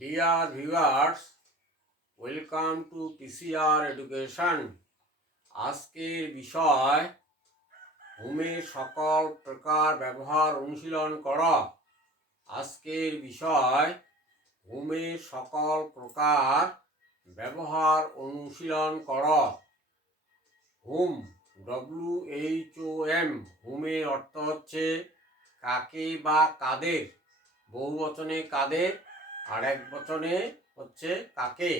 Dear viewers, welcome to PCR Education. আজকের বিষয় হোমের সকল প্রকার ব্যবহার অনুশীলন করা। আজকের বিষয় হোমের সকল প্রকার ব্যবহার অনুশীলন করা। হোম, WHOM, হোমের অর্থ হচ্ছে কাকে বা কাদের। বহুবচনে কাদের আর এক বচনে হচ্ছে কাকে।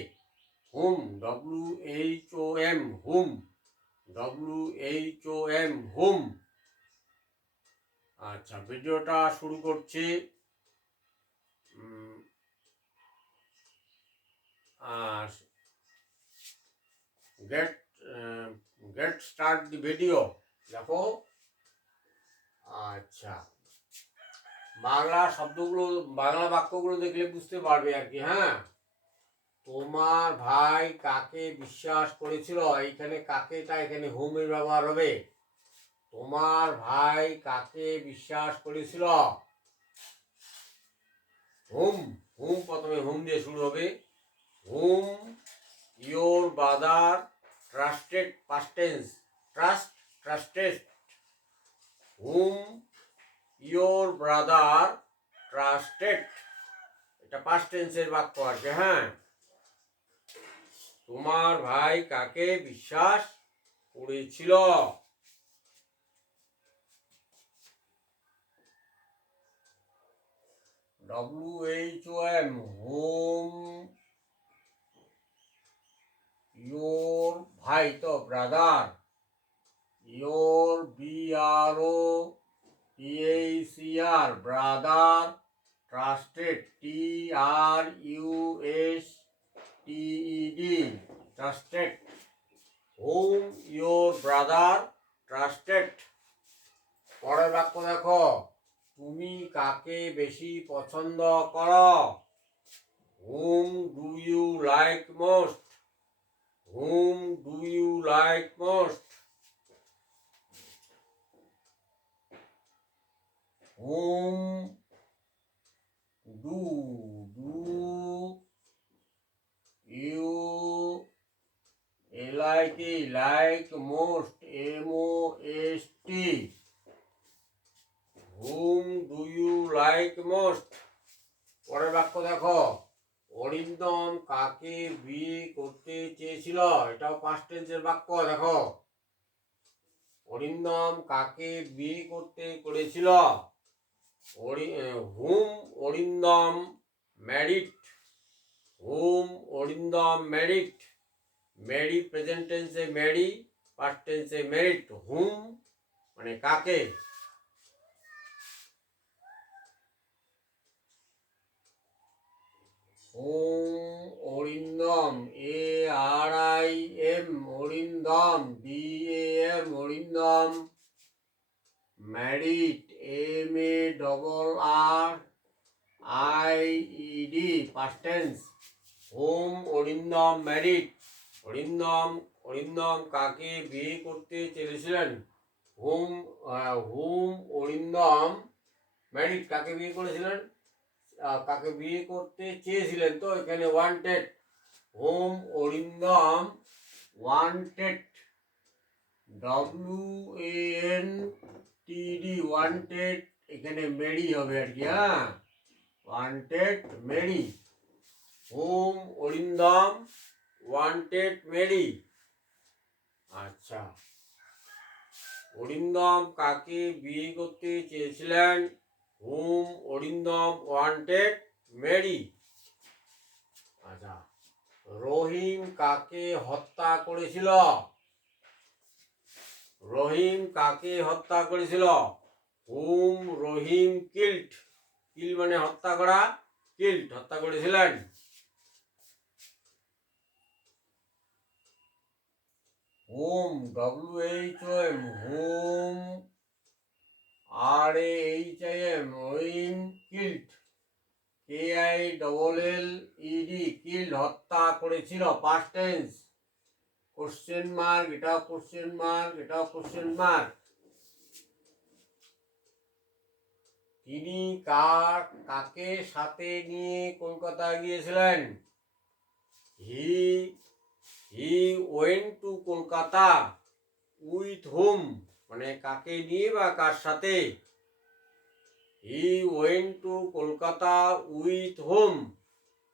Home, WHOM, home, WHOM, home. আচ্ছা, ভিডিওটা শুরু করছি। Get start the video. দেখো, আচ্ছা, বাংলা শব্দগুলো, বাংলা বাক্যগুলো দেখলে বুঝতে পারবে আর কি। হ্যাঁ, তোমার ভাই কাকে বিশ্বাস করেছিল, এইখানে কাকেটা এখানে হোমের ব্যবহার হবে। তোমার ভাই কাকে বিশ্বাস করেছিল। হোম, হোম প্রথমে হোম দিয়ে শুরু হবে। Home your brother trusted, past tense, trusted. Home your brother trusted, এটা পাস্ট টেন্সের বাক্য আছে। হ্যাঁ, তোমার ভাই কাকে বিশ্বাস করেছিল। WHOM, হোম ইয়োর, ভাই তো brother, your BROTHER, brother, trusted, TRUSTED, trusted. Home your brother trusted. পরের বাক্য দেখো, তুমি কাকে বেশি পছন্দ করো। Whom do you like most? Whom do you like most? Whom do you like most? MOST. Whom do you like most? পরের বাক্য দেখো, অরিন্দম কাকে বিয়ে করতে চেয়েছিল। এটাও পাস্ট টেন্সের বাক্য। দেখো, অরিন্দম কাকে বিয়ে করেছিল। Whom Arindam married. Whom Arindam married. Marry present টেন্সে ম্যারি, পাস্ট টেন্সে ম্যারিড। হুম মানে কাকে। Whom Arindam, ARIM, Arindam, DAM, Arindam, married, MARRIED, past tense. Whom Arindam married. Arindam কাকে বিয়ে করতে চেয়েছিলেন। হোম অরিন্দম ম্যারিড, কাকে বিয়ে করেছিলেন, কাকে বিয়ে করতে চেয়েছিলেন। তো এখানে wanted. Whom Arindam wanted, WANTED, wanted, এখানে মেরি হবে আর কি। হ্যাঁ, wanted marry. Whom Arindam wanted marry. আচ্ছা, অরিন্দম কাকে বিয়ে করতে চেয়েছিলেন। Whom Arindam wanted marry. আচ্ছা, রহিম কাকে হত্যা করেছিল। রহিম কাকে হত্যা করেছিল। হুম রহিম কিল্ড, কিল মানে হত্যা করা, কিল্ড হত্যা করেছিলেন। Whom, WHOM, whom, RAHIM, Rahim killed, KILLED, killed হত্যা করেছিল, পাস্ট টেন্স। কোশ্চেন মার্ক, এটাও কোশ্চেন মার্ক, এটাও কোশ্চেন মার্ক। তিনি কাকে সাথে নিয়ে কলকাতা গিয়েছিলেন? He he went to Kolkata with whom, মানে কাকে নিয়ে বা কার সাথে? He went to Kolkata with whom,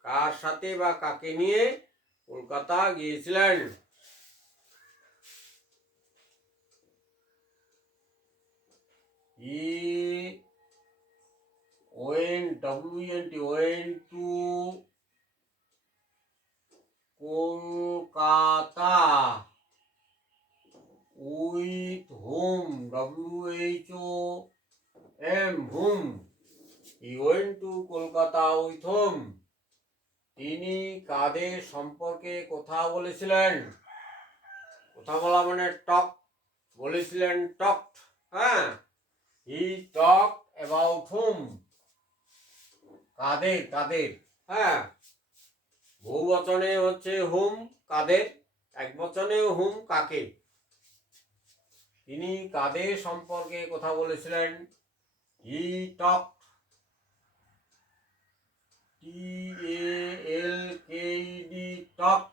কার সাথে বা কাকে নিয়ে কলকাতা গিয়েছিলেন? He went to Kolkata with whom, whom. He went to Kolkata with whom, তিনি কাদের সম্পর্কে কথা বলেছিলেন? কথা বলা মানে টক, বলেছিলেন টক, হ্যাঁ। হি টক অ্যাবাউট হুম, কাদের, কাদের, হ্যাঁ। বহুবচনে হচ্ছে হুম কাদের, একবচনে হুম কাকে। তিনি কাদের সম্পর্কে কথা বলেছিলেন? হি টক, TALKED, টক,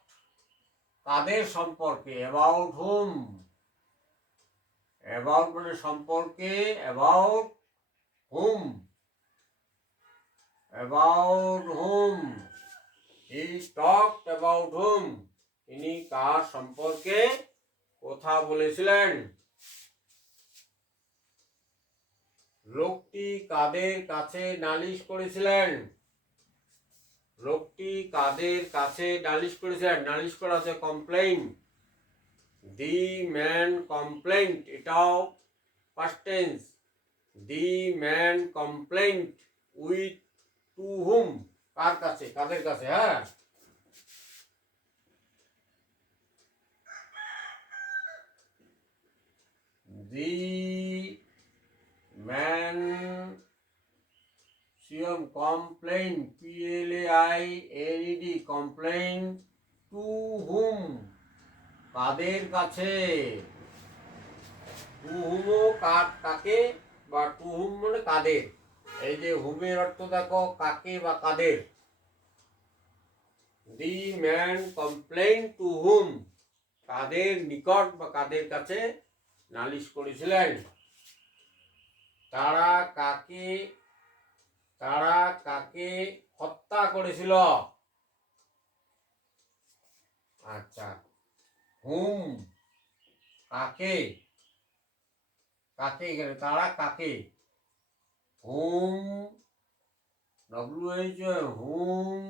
কাদের সম্পর্কে, অ্যাবাউট হুম, অ্যাবাউট মানে সম্পর্কে, about whom, about whom, he talked about whom, তিনি কার সম্পর্কে কথা বলেছিলেন? লোকটি কাদের কাছে নালিশ করেছিলেন? লোকটি কাদের কাছে নালিশ করেছিলেন? নালিশ করা হচ্ছে কমপ্লেইন। দি ম্যান কমপ্লেইন্ট, এটাও past tense. The man complaint with to whom, কার কাছে, কাদের কাছে, হ্যাঁ। The man complain, PLAINED, complain to whom, কাদের কাছে। টু হুমও কাকে, বা টু হুম মানে কাদের। এই যে হুমের অর্থ দেখো কাকে বা কাদের। দি ম্যান কমপ্লেইন টু হুম, কাদের নিকট বা কাদের কাছে নালিশ করেছিলেন? তারা কাকে, তারা কাকে হত্যা করেছিল? আচ্ছা, হুম কাকে, কাকে, এখানে তারা কাকে, হুম, হুম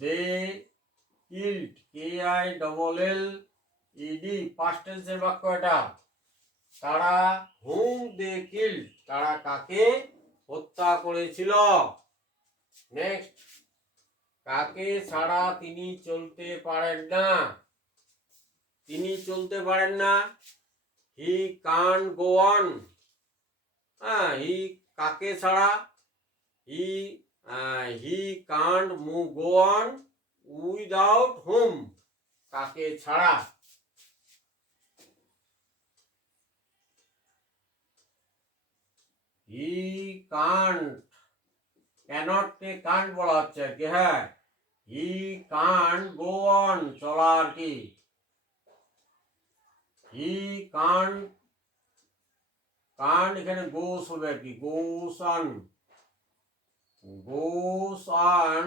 দে কিল্ড, KILLED, পাস্ট টেন্সের বাক্য এটা। তারা হুম দে কিল্ড, তারা কাকে হত্যা করেছিল। নেক্সট, কাকে ছাড়া তিনি চলতে পারেন না? তিনি চলতে পারেন না, হি কান্ট গো অন, হ্যাঁ। হি কাকে ছাড়া, he he can't go on without whom, কাকে ছাড়া। হি কান্ট, ক্যানট কে কান্ট বলা হচ্ছে আর কি, হ্যাঁ। হি কান্ট গো অন, চলা আর কি। হি কান্ট, কান্ট এখানে গোস হবে আর কি, গোস অন, গোস অন,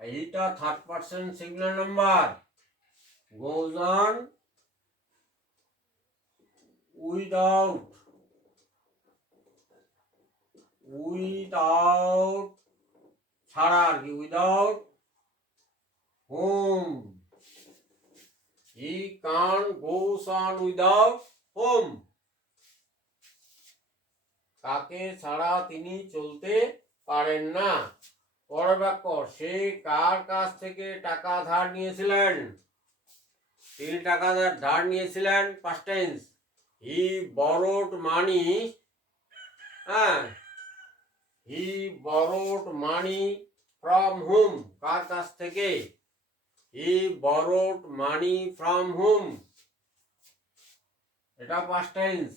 এইটা third person singular number. Goes on without, without ছাড়া আর কি, without whom. He can't goes on without whom, কাকে ছাড়া তিনি চলতে পারেন না। পরের বাক্য, সে কার কাছ থেকে টাকা ধার নিয়েছিলেন? তিনি টাকা ধার নিয়েছিলেন, পাস্ট টেন্স। হি বরোড মানি, হ্যাঁ। হি বরোড মানি ফ্রম হুম, কার কাছ থেকে? হি বরোড মানি ফ্রম হুম, এটা পাস্ট টেন্স।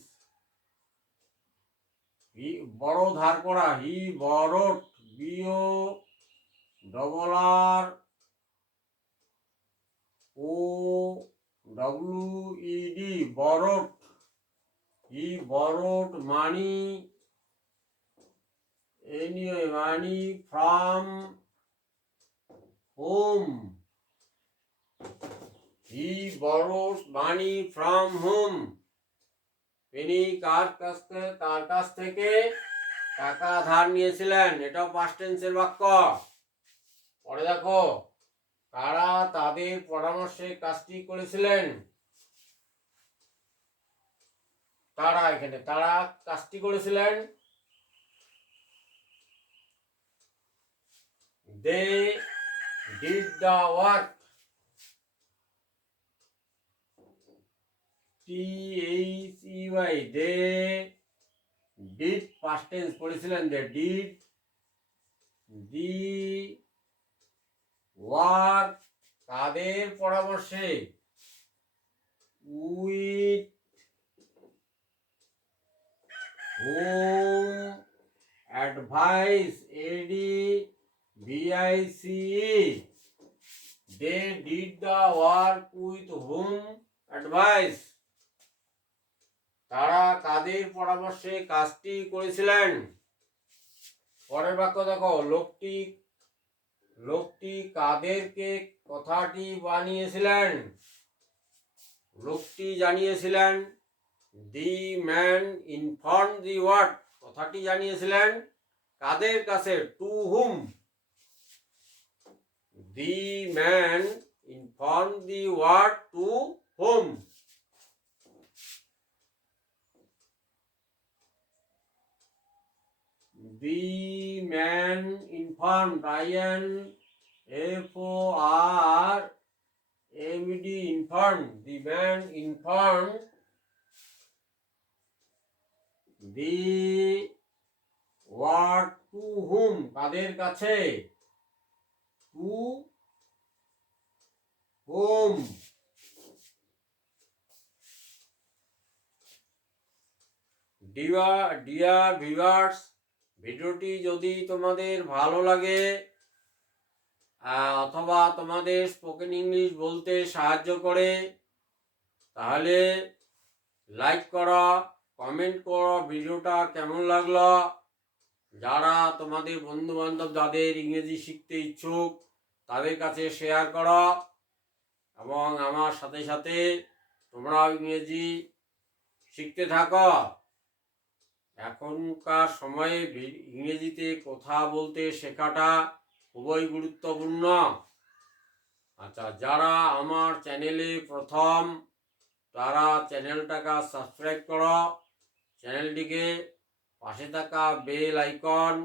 বড় ধার করা, he borrowed, B O double R O W E D, borrowed. He borrowed money, money from whom. He borrowed money from whom. তিনি কার কাছ থেকে টাকা ধার নিয়েছিলেন। এটাও পাস্ট টেন্সের বাক্য। পরে দেখো, কারা তাদের পরামর্শে কাজটি করেছিলেন। তারা কাজটি করেছিলেন। They did the work. THEY, they did past tense পড়েছিলেন। দে ডিড দি ওয়ার্ক তাদের পরামর্শে, with whom advice, ADVICE, they did the work with whom advice. তারা কাদের পরামর্শে কাজটি করেছিলেন। পরের বাক্য দেখো, লোকটি কাদেরকে কথাটি বানিয়েছিলেন। লোকটি জানিয়েছিলেন। The man inform the word, কথাটি জানিয়েছিলেন কাদের কাছে, to whom. The man inform the word to whom. The man informed, INFORMED, informed. The man informed the word to whom, কাদের কাছে, to whom. Dear viewers, ভিডিওটি যদি তোমাদের ভালো লাগে অথবা তোমাদের স্পোকেন ইংলিশ বলতে সাহায্য করে, তাহলে লাইক করো, কমেন্ট করো ভিডিওটা কেমন লাগলো। যারা তোমাদের বন্ধু বান্ধব যাদের ইংরেজি শিখতে ইচ্ছুক তাদের কাছে শেয়ার করো, এবং আমার সাথে সাথে তোমরাও ইংরেজি শিখতে থাকো। এখনকার সময়ে ইংরেজিতে কথা বলতে শেখাটা খুবই গুরুত্বপূর্ণ। আচ্ছা, যারা আমার চ্যানেলে প্রথম, তারা চ্যানেলটাকে সাবস্ক্রাইব করো, চ্যানেলটিকে পাশে থাকা bell icon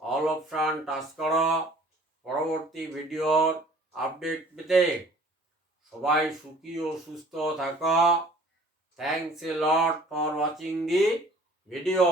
all option touch করো পরবর্তী ভিডিওর আপডেট পেতে। সবাই সুখী ও সুস্থ থাকো। Thanks a lot for watching the video.